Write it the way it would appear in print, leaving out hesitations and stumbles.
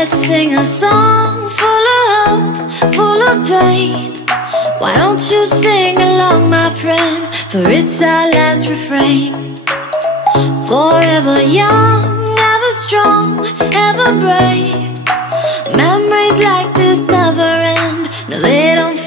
Let's sing a song full of hope, full of pain. Why don't you sing along, my friend, for it's our last refrain. Forever young, ever strong, ever brave. Memories like this never end, no they don't